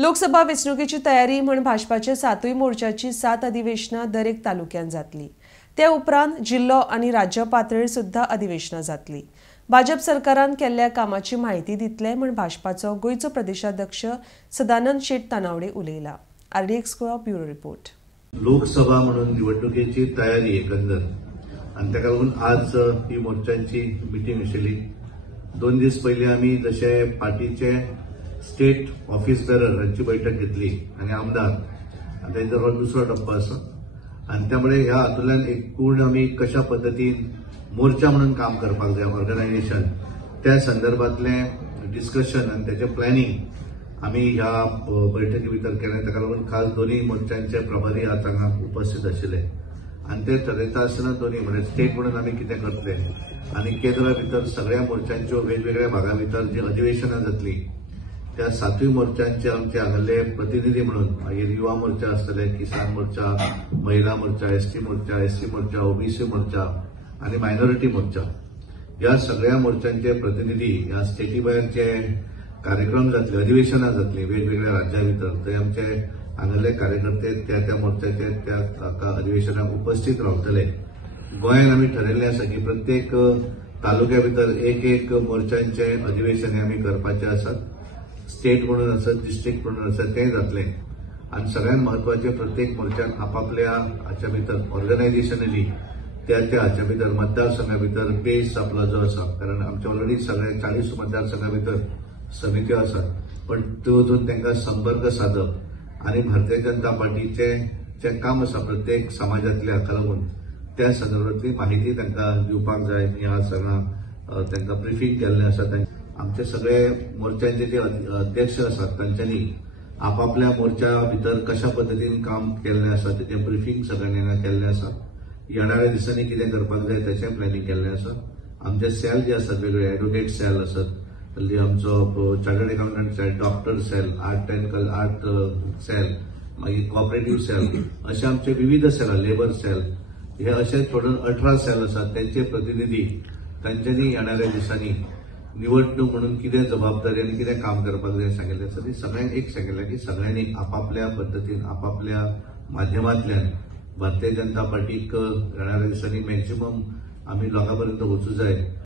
लोकसभा वेंचणुकेची तयारी म्हण भाजपाचे 7य मोर्चाची 7 अधिवेशनां दर एक तालुक्यात जातली। ते उपरांत जिल्लो आनी राज्य पातळीर सुद्धा अधिवेशनां जातली। भाजप सरकारान केल्ल्या कामाची माहिती दितले म्हण भाजपाचो गोयचो प्रदेशाध्यक्ष सदानंद शेट तानावडे उलयला। RDX bureau report. लोकसभा म्हणून निवडणुकीची तयारी एकंदर आणि ताका लागून आज ही मोर्चांची मीटिंग आशिल्ली। 2 दीस पयलीं आमी जशे पार्टीचे स्टेट ऑफिस बेरर हांची बैठक घेतली आणि आमदार आणि तांचो हो दुसरो टप्पो आसा आणि त्यामुळे ह्या हातूंतल्यान एकूण आमी कशा पद्दतीन मोर्चा म्हणून काम करपाक जाय ऑर्गनायझेशन त्या संदर्भातले डिस्कशन आणि त्याचे प्लॅनिंग आमी ह्या बैठकी भितर केलें। ताका लागून खास दोन्ही मोर्चांचे प्रभारी आज हांगा उपस्थित आशिल्ले आणि ते ठरयता आसतना दोन्ही म्हणजे स्टेट म्हणून आमी कितें करतले आणि केंद्रा भितर सगळ्या मोर्चांच्यो वेगवेगळ्या भागां भितर जी अधिवेशनां जातली त्या 7य मोर्चांचे आमचे हांगाले प्रतिनिधी म्हणून मागीर युवा मोर्चा आसतले, किसान मोर्चा, महिला मोर्चा, ST मोर्चा, SC मोर्चा, OBC मोर्चा आणि मायनॉरिटी मोर्चा या सगळ्या मोर्चांचे प्रतिनिधी या स्टेटी भायरचे कार्यक्रम जातले, अधिवेशनां जातली वेगवेगळ्या राज्यां भितर। थंय आमचे हांगाले कार्यकर्ते त्या मोर्चाचे त्या अधिवेशनाक उपस्थित रावतले। गोंयांत आमी ठरयल्लें आसा की प्रत्येक तालुक्या भितर एक मोर्चांचे अधिवेशन आमी करपाचे आसात। स्टेट म्हणून आसत, डिस्ट्रिक्ट म्हणून आसत ते जातले आणि सगळ्यात महत्वाचे प्रत्येक मोर्चान आपापल्या हाच्या भितर ऑर्गनायझेशनली त्या हाच्या भितर मतदारसंघा भितर बेस आपलो जो आसा, कारण आमचे ऑलरेडी सगळे 40 मतदारसंघा भितर समित्यो आसात, पण त्यो वचून तांकां संपर्क साधप आणि भारतीय जनता पार्टीचे जे काम आसा प्रत्येक समाजातल्या हाका लागून त्या संदर्भातली माहिती तांकां दिवपाक जाय। ह्या सगळ्यांक तांकां ब्रिफींग केल्लें आसा। आमचे सगळे मोर्चांचे जे अध्यक्ष आसात तांच्यांनी आपापल्या मोर्चा भितर कशा पद्दतीन काम केल्लें आसा तेचे ब्रिफींग सगळ्यांनी केल्लें आसा। येणाऱ्या दिसांनी कितें करपाक जाय तेचें प्लॅनिंग केल्लें आसा। आमचे सेल जे आसात वेगळे एडवोकेट सेल आसत, आमचो chartered accountant cell, doctor cell, art cell, मागीर कॉपरेटिव्ह सेल असे आमचे विविध सेल, लेबर सेल हे असे टोटल 18 सेल आसात। त्यांचे प्रतिनिधी तांच्यांनी येणाऱ्या दिसांनी निवडणूक म्हणून कितें जबाबदारी आणि कितें काम करपाक जाय सांगिल्लें आसा। ती सगळ्यांक एक सांगिल्लें की सगळ्यांनी आपापल्या पद्दतीन आपापल्या माध्यमांतल्यान भारतीय जनता पार्टीक येणाऱ्या दिसांनी मॅक्झिमम आमी लोकां पर्यंत वचूं जाय।